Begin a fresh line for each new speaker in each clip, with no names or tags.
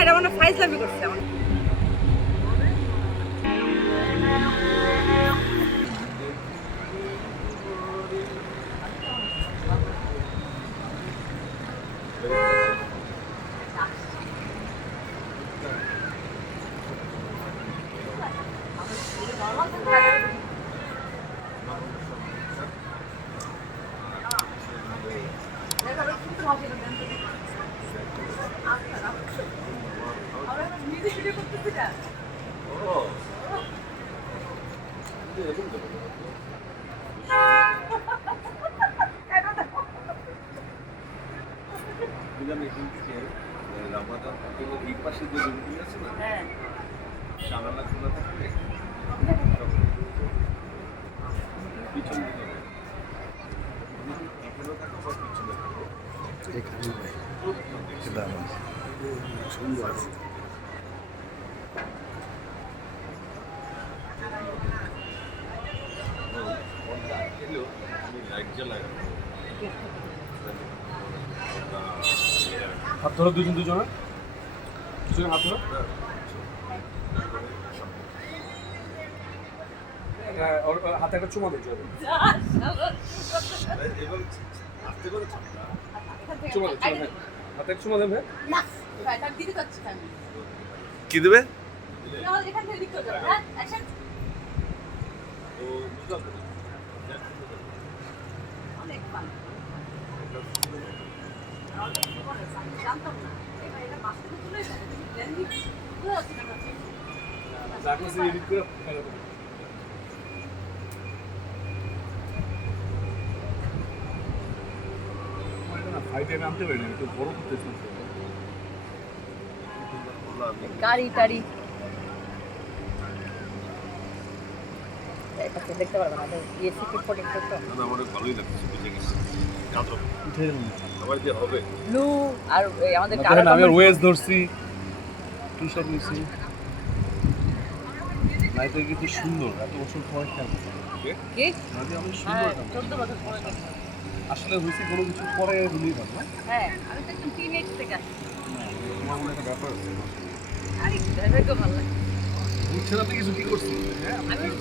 এটা মানে ফাইজলামি করছে আমার
বুঝলাম এখান থেকে রামাদান হোটেলের এই পাশে যে রুমগুলি আছে না পিছন। থাকো থাকো সুন্দর আছে
হাত ধরো দুজন দুজনে। দুজনে হাত ধরো। হ্যাঁ, হাতে একটা চুমা দিতে হবে চুমা হাতে চুমা হ্যাঁ
কি দেবে?
আমাদের এখান থেকে দিক করতে হবে হ্যাঁ অ্যাকশন
ও বুঝলাম তো।
অনেক ভালো আমাদের জীবনে আমি জানতাম না এবার এটা মাছ থেকে তুলে যায় লেন্দি পুরো আছে না
ডাকলে সে এডিট করে ফেলে দেবে ফাইটে আমি আনতে পারি না একটু বড় করতে শুনতে
বললাম,
গাড়ি টাড়ি দেখতে পারবে না ইয়ে সিকিউর প্রোটেক্টর তো
না, আমার ভালোই লাগছে বুঝে গেছি। যাদব যে হবে।
ব্লু আর আমাদের
আমি ওয়েজ ধরছি। টি শার্ট নিছি। নাইতে কিন্তু সুন্দর এত বছর পরে
হ্যাঁ
আসলে হয়েছে কোনো কিছু পরে ভালো
হ্যাঁ আমি তো একদম টিন থেকে আসছি।
তোমার মনে একটা ব্যাপার আছে।
আরে ড্রাইভারকে ভালো লাগে
বুঝছেন আপনি কিছু কি করছি? হ্যাঁ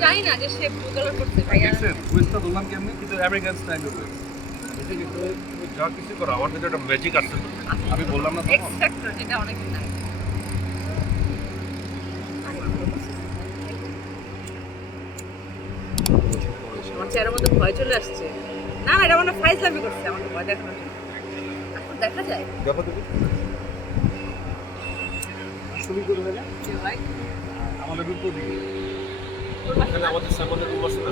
আমি না যে সে ব্লু কালার করছে ভাই আর
দেখছেন ওয়েস্টটা ধরলাম কেমনি কিন্তু আমেরিকান স্টাইলের ওয়েস্ট
যা কিছু করো আমার কাছে একটা ম্যাজিক
আমি বললাম না
এক্স ফ্যাক্টর যেটা অনেক দিন আগে। চেহারার মধ্যে ভয় চলে আসছে না না এটা মানে ফাইজলামি করছে আমাকে ভয় দেখানোর জন্য এখন দেখা যায়
দেখো তুমি
শুরু করে দেবে
ভাই
আমাদের উত্তর দিকে
এখানে আমাদের সামনে রুম আছে না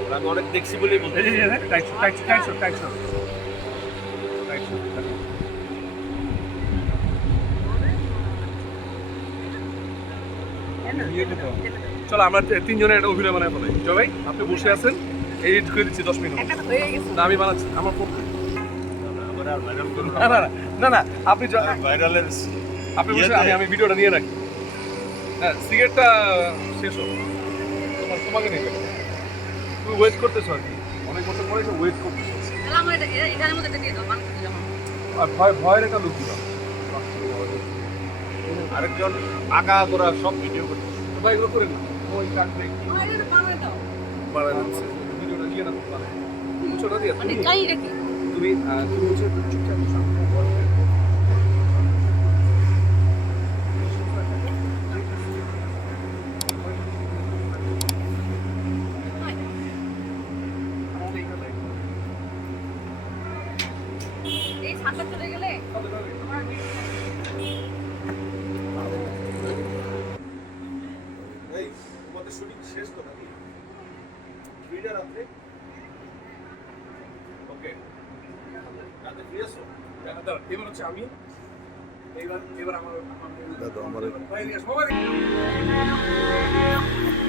ওরা আমি অনেক দেখছি বলেই বলতে
দেখ টাইট টাইট টাইট চলো আমরা তি- তিনজনে একটা অভিনয় বানায় ফেলাই। জয় ভাই আপনি বসে আছেন এডিট করে দিচ্ছি দশ মিনিট।
হয়ে
না আমি বানাচ্ছি আমার ফোন না না না, না না আপনি
ভাইরালের
আপনি বসে আমি আমি ভিডিওটা নিয়ে রাখি। হ্যাঁ সিগারেটটা শেষ হোক। তোমার তোমাকে নিয়ে। তুমি ওয়েট করতেছো আর কি। অনেক বছর পরে ওয়েট করতেছো। আর ভয় ভয়ের একটা লুক দিলাম।
আরেকজন আগা করা সব ভিডিও করতে
ভাই এগুলো করে নিন ওই কাটবে
দাও।
বাড়ায় ভিডিওটা পারে না দিয়া তুমি তুমি তুমি হচ্ছে চুপচাপ বসো।
ছাতা চলে গেলে আমার
এই তোমাদের শুটিং শেষ তো নাকি? দুইটা রাত্রে? ওকে রাতে ফিরে আসো?
এবার হচ্ছে আমি এইবার এবার আমার আমার-